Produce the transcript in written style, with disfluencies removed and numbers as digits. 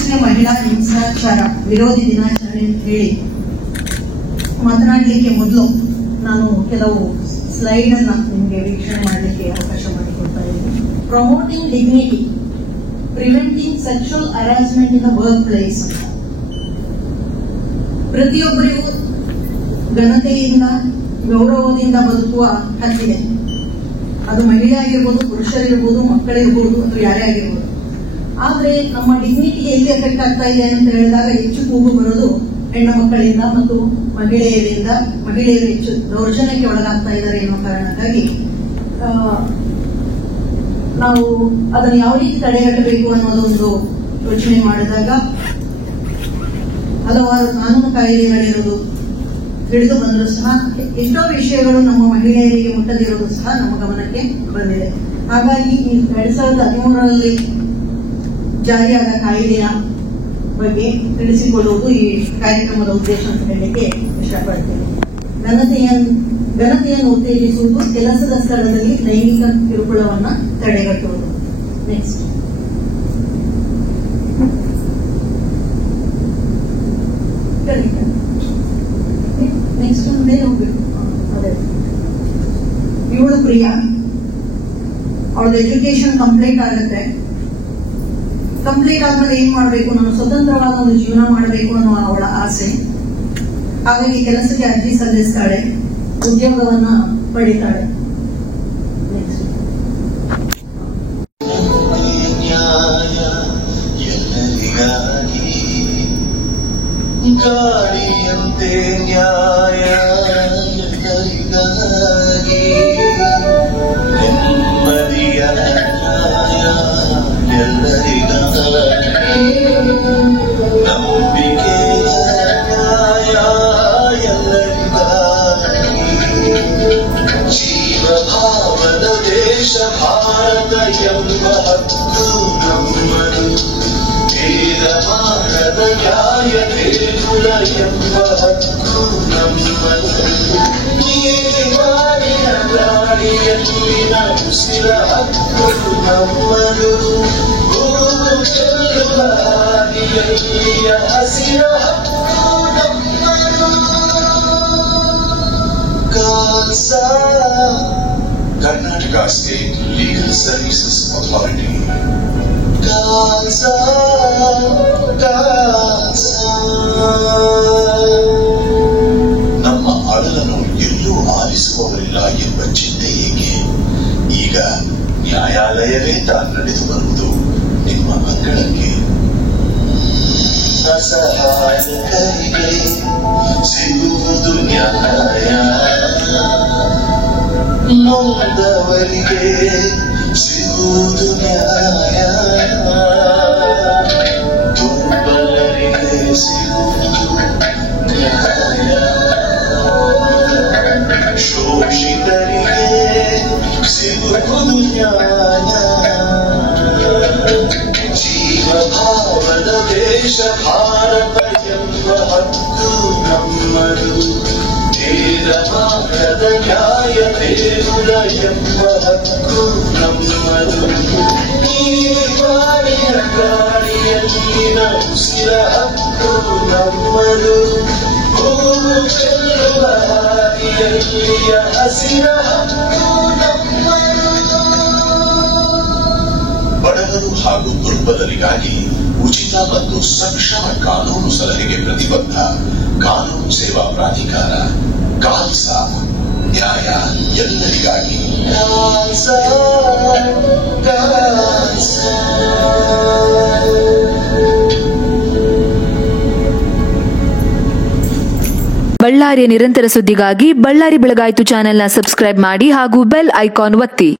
21ನೇ ಮಹಿಳಾ ಹಿಂಸಾಚಾರ ವಿರೋಧಿ ದಿನಾಚರಣೆ ಹೇಳಿ ಮಾತನಾಡಲಿಕ್ಕೆ ಮೊದಲು ನಾನು ಕೆಲವು ಸ್ಲೈಡ್ ಅನ್ನ ನಿಮಗೆ ವೀಕ್ಷಣೆ ಮಾಡಲಿಕ್ಕೆ ಅವಕಾಶ ಮಾಡಿಕೊಡ್ತಾ ಇದ್ದೀನಿ. Promoting dignity, preventing sexual harassment in the work place. ಪ್ರತಿಯೊಬ್ಬರಿಗೂ ಘನತೆಯಿಂದ ಗೌರವದಿಂದ ಬದುಕುವ ಹಕ್ಕಿದೆ. ಅದು ಮಹಿಳೆ ಆಗಿರ್ಬೋದು, ಪುರುಷರಿರ್ಬೋದು, ಮಕ್ಕಳಿರ್ಬೋದು, ಅಥವಾ ಯಾರೇ ಆಗಿರ್ಬೋದು. ಆದ್ರೆ ನಮ್ಮ ಡಿಗ್ನಿಟಿ ಎಲ್ಲಿ ಎಫೆಕ್ಟ್ ಆಗ್ತಾ ಇದೆ ಅಂತ ಹೇಳಿದಾಗ ಹೆಚ್ಚು ಕೂಗು ಬರೋದು ಹೆಣ್ಣು ಮಕ್ಕಳಿಂದ ಮತ್ತು ಮಹಿಳೆಯರಿಂದ. ಮಹಿಳೆಯರು ಹೆಚ್ಚು ದೌರ್ಜನ್ಯಕ್ಕೆ ಒಳಗಾಗ್ತಾ ಇದ್ದಾರೆ ಎನ್ನುವ ಕಾರಣಕ್ಕಾಗಿ ನಾವು ಅದನ್ನು ಯಾವ ರೀತಿ ತಡೆಗಟ್ಟಬೇಕು ಅನ್ನೋದೊಂದು ಯೋಚನೆ ಮಾಡಿದಾಗ ಹಲವಾರು ಕಾನೂನು ಕಾಯ್ದೆಗಳಿರುವುದು ತಿಳಿದು ಬಂದರೂ ಸಹ ಎಷ್ಟೋ ವಿಷಯಗಳು ನಮ್ಮ ಮಹಿಳೆಯರಿಗೆ ಮುಟ್ಟದಿರುವುದು ಸಹ ನಮ್ಮ ಗಮನಕ್ಕೆ ಬಂದಿದೆ. ಹಾಗಾಗಿ ಈ 2013ರಲ್ಲಿ ಜಾರಿಯಾದ ಕಾಯ್ದೆಯ ಬಗ್ಗೆ ತಿಳಿಸಿಕೊಡುವುದು ಈ ಕಾರ್ಯಕ್ರಮದ ಉದ್ದೇಶ ಅಂತ ಹೇಳಲಿಕ್ಕೆ ಇಷ್ಟಪಡ್ತೇನೆ. ಘನತೆಯನ್ನು ಉತ್ತೇಜಿಸುವುದು, ಕೆಲಸದ ಸ್ಥಳದಲ್ಲಿ ಲೈಂಗಿಕ ಕಿರುಕುಳವನ್ನು ತಡೆಗಟ್ಟುವುದು. ನೆಕ್ಸ್ಟ್ ಮುಂದೆ ಹೋಗ್ಬೇಕು. ಅದೇ ಇವಳು ಪ್ರಿಯಾ, ಅವಳದು ಎಜುಕೇಶನ್ ಕಂಪ್ಲೀಟ್ ಆಗುತ್ತೆ. ಕಂಪ್ಲೀಟ್ ಆದ್ಮೇಲೆ ಏನ್ ಮಾಡಬೇಕು, ನಾನು ಸ್ವತಂತ್ರವಾದ ಒಂದು ಜೀವನ ಮಾಡಬೇಕು ಅನ್ನೋ ಅವಳ ಆಸೆ. ಹಾಗಾಗಿ ಕೆಲಸಕ್ಕೆ ಅರ್ಜಿ ಸಲ್ಲಿಸ್ತಾಳೆ, ಉದ್ಯೋಗವನ್ನ ಪಡಿತಾಳೆ. ಗಾಳಿಯಂತೆ ನ್ಯಾಯ ಎಲ್ಲರಿಗಾಗಿ, ನೆಮ್ಮದಿಯ ನ್ಯಾಯ ಎಲ್ಲರಿಗಾಗಿ, ನಂಬಿಕೆಯ ನ್ಯಾಯ ಎಲ್ಲರಿಗಾಗಿ, ಜೀವಭಾವದ ದೇಶ ಭಾರತ ಎಂಬ ಹಕ್ಕು ನಮ್ಮದು, ಭೇದಮಾನದ ನ್ಯಾಯ ದೇಗುಲ ಎಂಬ ಹಕ್ಕು ನಮ್ಮದು, ನೀರಿನ ಗಾಳಿಯಲ್ಲಿನ ಉಸಿರ ಹಕ್ಕು ನಮ್ಮದು, ಭೂಮಿ ಚೆಲ್ಲುವ ಹಾದಿಯಲ್ಲಿಯ ಹಸಿರ ಹಕ್ಕು ನಮ್ಮದು. ಕಾಲ್ಸಾ Karnataka state legal services authority. ನಮ್ಮ ಅಳಲನ್ನು ಎಲ್ಲೂ ಆಲಿಸುವವರಿಲ್ಲ ಎಂಬ ಚಿಂತೆ ಏಕೆ? ಈಗ ನ್ಯಾಯಾಲಯವೇ ನಡೆದು ಬರುವುದು ನಿಮ್ಮ ಅಂಗಳಕ್ಕೆ. ಅಸಹಾಯಕರಿಗೆ ಸಿಗುವುದು ನ್ಯಾಯ, ನೊಂದವರಿಗೆ ಸಿಗುವುದು ನ್ಯಾಯ, ದುರ್ಬಲರಿಗೆ ಸಿಗುವುದು ನ್ಯಾಯ, ಶೋಷಿತರಿಗೆ ಸಿಗುವುದು ನ್ಯಾಯ. ಜೀವಭಾವದ ದೇಶ ಭಾರತ ಎಂಬ ಹಕ್ಕು ನಮ್ಮದು, ಭೇದಮಾನದ ನ್ಯಾಯ ದೇಗುಲ ಎಂಬ ಹಕ್ಕು ನಮ್ಮದು, ನೀರಿನ ಗಾಳಿಯಲ್ಲಿನ ಉಸಿರ ಹಕ್ಕು ನಮ್ಮದು, ಭೂಮಿ ಚೆಲ್ಲುವ ಹಾದಿಯಲ್ಲಿಯ ಹಸಿರ ಹಕ್ಕು ನಮ್ಮದು. ಬಡವರು ಹಾಗೂ ದುರ್ಬಲರಿಗಾಗಿ ಉಚಿತ ಮತ್ತು ಸಕ್ಷಮ ಕಾನೂನು ಸಲಹೆಗೆ ಪ್ರತಿಬದ್ಧ ಕಾನೂನು ಸೇವಾ ಪ್ರಾಧಿಕಾರ ಕಾಲ್ಸಾ, ನ್ಯಾಯ ಎಲ್ಲರಿಗಾಗಿ. ಬಳ್ಳಾರಿಯ ನಿರಂತರ ಸುದ್ದಿಗಾಗಿ ಬಳ್ಳಾರಿ ಬೆಳಗಾಯಿತು ಚಾನೆಲ್ನ ಸಬ್ಸ್ಕ್ರೈಬ್ ಮಾಡಿ ಹಾಗೂ ಬೆಲ್ ಐಕಾನ್ ಒತ್ತಿ.